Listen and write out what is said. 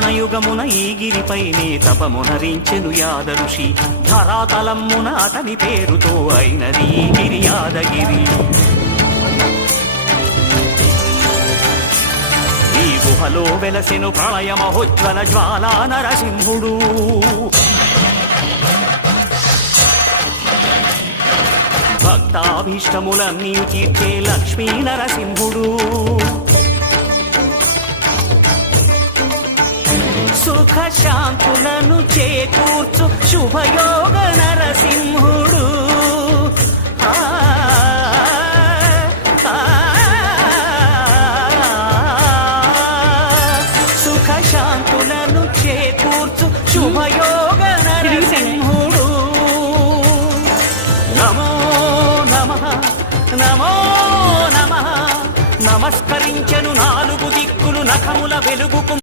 త్రేతాయుగమున ఈ గిరిపైనే తపమునరించెను యాదఋషి. ధరాతలమ్మున అతని పేరుతో అయినది ఈ గిరి యాదగిరి. ఈ గుహలో వెలసెను ప్రళయ మహోజ్వల జ్వాలా నరసింహుడు. భక్తాభీష్టములన్నీ తీర్చే లక్ష్మీ నరసింహుడు. సుఖ శాంతులను చేకూర్చు శుభయోగ నరసింహుడు. సుఖ శాంతులను చేకూర్చు శుభయోగ నరసింహుడు. నమో నమః నమో నమః. నమస్కరించెను నాలుగు దిక్కులు నఖముల వెలుగుకు